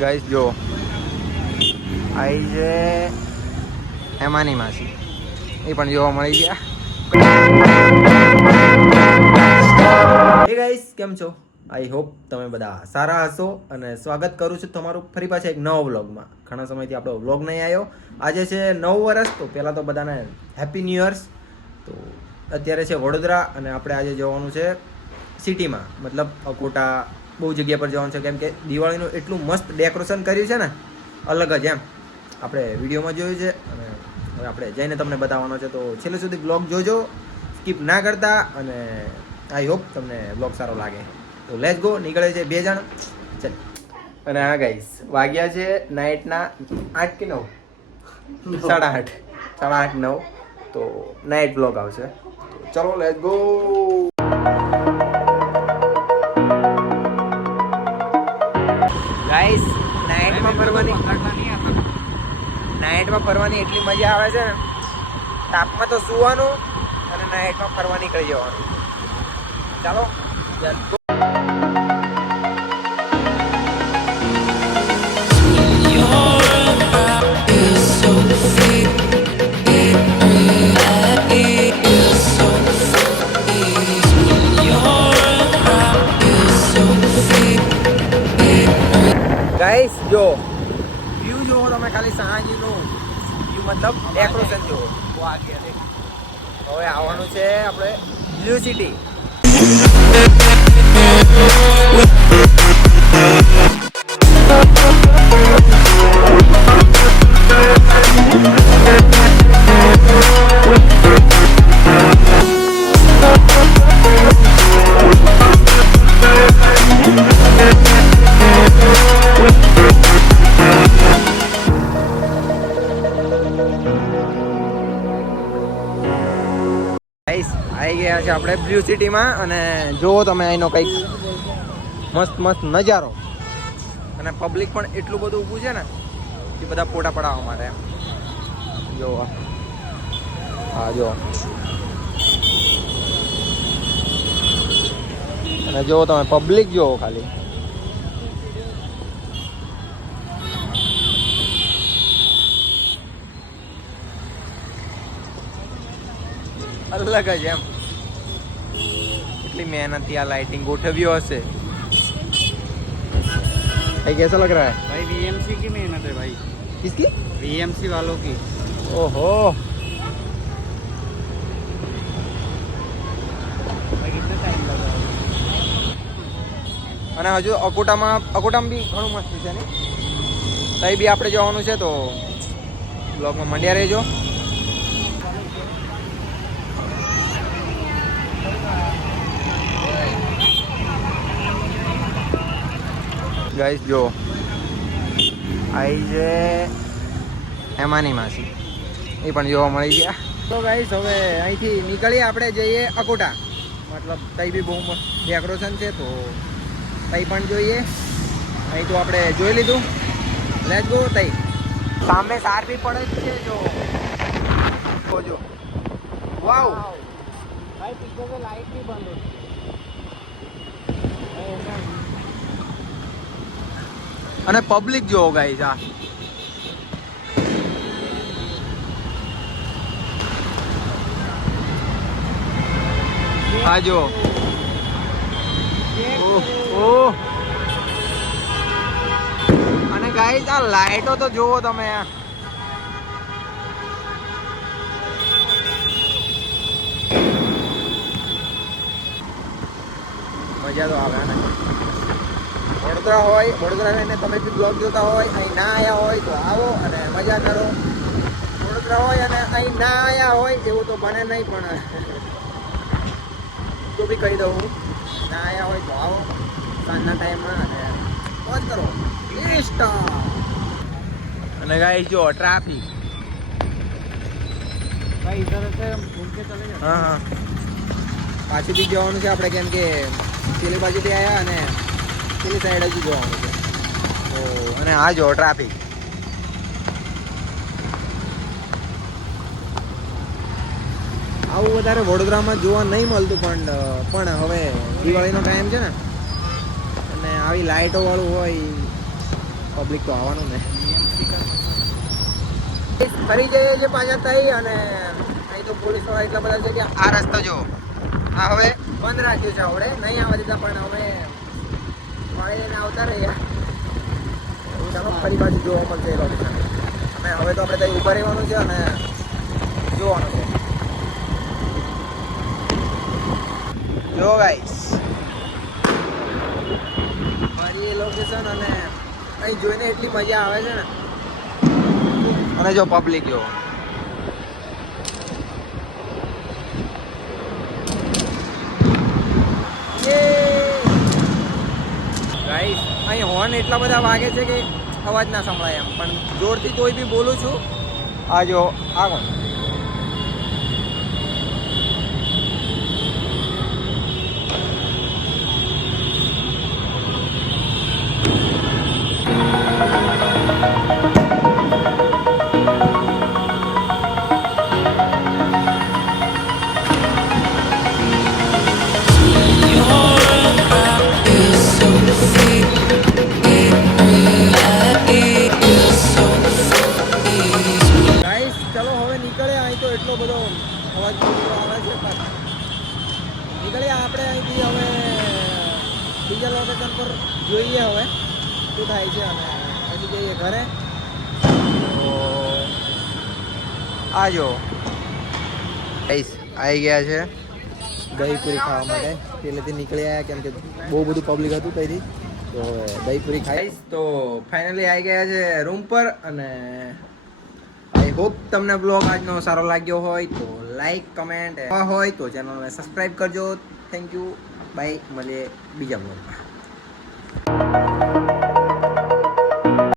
Guys જો આઈ છે હેમાની માસી, એ પણ જોવા મળી ગયા. હે ગાઈસ, કેમ છો? આઈ હોપ તમે બધા સારા હશો અને સ્વાગત કરું છું તમારું ફરી પાછા એક નવા વ્લોગમાં. ઘણા સમયથી આપણો વ્લોગ નહીં આવ્યો. આજે છે નવું વર્ષ, તો પહેલાં તો બધાને હેપી ન્યૂ યર્સ. તો અત્યારે છે વડોદરા અને આપણે આજે જવાનું છે સિટીમાં, મતલબ અકોટા, બહુ જગ્યા પર જવાનું છે કેમ કે દિવાળીનું એટલું મસ્ત ડેકોરેશન કર્યું છે ને, અલગ જ એમ આપણે વિડીયોમાં જોયું છે અને હવે આપણે જઈને તમને બતાવવાનો છે. તો છેલ્લે સુધી બ્લોગ જોજો, સ્કીપ ના કરતા, અને આઈ હોપ તમને બ્લોગ સારો લાગે. તો લેટ્સ ગો, નીકળે છે 2 જણ. ચાલ. અને હા ગાઈસ, વાગ્યા છે નાઇટના 8 કે 9, 8:30, 8:30, 9. તો નાઇટ બ્લોગ આવશે. ચલો લેટ્સ ગો. ગાઈસ, નાઇટમાં ફરવાની એટલી મજા આવે છે ને, તાપમાં તો સુવાનું અને નાઇટમાં ફરવા નીકળી જવાનું. ચાલો. ગાઈસ જો વ્યૂ જોવો તમે, ખાલી સાંજનું વ્યૂ, મતલબ ડેકોરેશન જોવો. હવે આવવાનું છે આપણે બ્લુ સિટી. આવી ગયા છે આપણે બ્લુ સિટીમાં, અને જુઓ તમે અહીંનો કંઈક મસ્ત નજારો. અને પબ્લિક પણ એટલું બધું ઊભું છે ને કે બધા ફોટા પડાવવા માટે. જો હા જો, અને જુઓ તમે પબ્લિક જુઓ ખાલી. અલગ જ એમ, इतनी मेहनत या लाइटिंग गोठवियों से भाई. कैसा लग रहा है भाई? वीएमसी की मेहनत है भाई. किसकी? वीएमसी वालों की. ओहो भाई कितना टाइम लगा. અને હજુ અકોટામાં બી ઘણું મસ્ત છે ને, તઈ બી આપણે જવાનું છે. તો બ્લોગમાં મંડ્યા રહેજો. ગાઈસ જો આઈ છે હેમાની માસી, એ પણ જોવા મળી ગયા. તો ગાઈસ હવે અહીંથી નીકળીએ, આપણે જઈએ અકોટા. મતલબ તઈ બી બહુ મસ્ત ડેકોરેશન છે, તો તઈ પણ જોઈએ. અહીં તો આપણે જોઈ લીધું. Let's go. તઈ સામે સાર બી પડે છે જો વાવ. भाई पीछे से लाइट नहीं बंद होती. અને પબ્લિક જો ગાઈસ, આ જો ઓહ. અને ગાઈસ આ લાઈટો તો જોવો તમે, મજા તો આવે ને. વડોદરા હોય, વડોદરા રહીને તમે બી બ્લોગ જોતા હોય, અહીં ના આવ્યા હોય તો આવો અને મજા કરો. વડોદરા હોય અને અહીં ના આવ્યા હોય એવું તો બને નહીં, પણ તો બી કહી દઉં, ના આવ્યા હોય તો આવો સાંજના ટાઈમમાં અને મોજ કરો. અને ગાઈસ જો ટ્રાફિક. भाई इधर से घूम के चले जाते. હા પાછું બી જવાનું છે આપણે, કેમ કે પેલી બાજુથી આવ્યા અને પેલી સાઈડ હજુ જવાનું છે. તો અને આ જો ટ્રાફિક. આવું વધારે વડોદરામાં જોવા નહીં મળતું, પણ હવે દિવાળીનો ટાઈમ છે ને, અને આવી લાઇટો વાળું હોય પબ્લિક તો આવવાનું ને. ફરી જઈએ છીએ પાછા થઈ અને અહીં તો પોલીસ વાળા એટલા બધા છે કે આ રસ્તો જો આ હવે બંધ રાખ્યું છે આપણે નહીં આવવા દીધા પણ હવે પાણી લઈને આવતા રહ્યા તમે ફરી પાછું જોવા મળશે એ લોકેશન અને હવે તો આપણે ત્યાં ઊભા રહેવાનું છે અને જોવાનું છે. જો ગાઈસ મારી એ લોકેશન અને અહીં જોઈને એટલી મજા આવે છે ને અને જો પબ્લિક જો ગાઈસ અહીં હોર્ન એટલા બધા વાગે છે કે અવાજ ના સંભળાય એમ પણ જોરથી કોઈ બી બોલું છું. આ જો આ કોણ ગાઈસ ચલો હવે નીકળે અહીં તો એટલો બધો અવાજ આવે છે નીકળીએ આપણે અહીંથી હવે બીજા લોકેશન પર જોઈએ હવે શું થાય છે અને પછી જઈએ ઘરે. તો આજો ગાઈસ આવી ગયા છે દહીપુરી ખાવા માટે પહેલેથી નીકળી આવ્યા કેમ કે બહુ બધું પબ્લિક હતું ત્યાંથી તો દહીપુરી ખાઈશ. તો ફાઇનલી આવી ગયા છે રૂમ પર અને આઈ હોપ તમને બ્લોગ આજનો સારો લાગ્યો હોય તો લાઈક કમેન્ટ હોય તો ચેનલને સબસ્ક્રાઈબ કરજો. થેન્ક યુ બાય મળીએ બીજા બ્લોગમાં.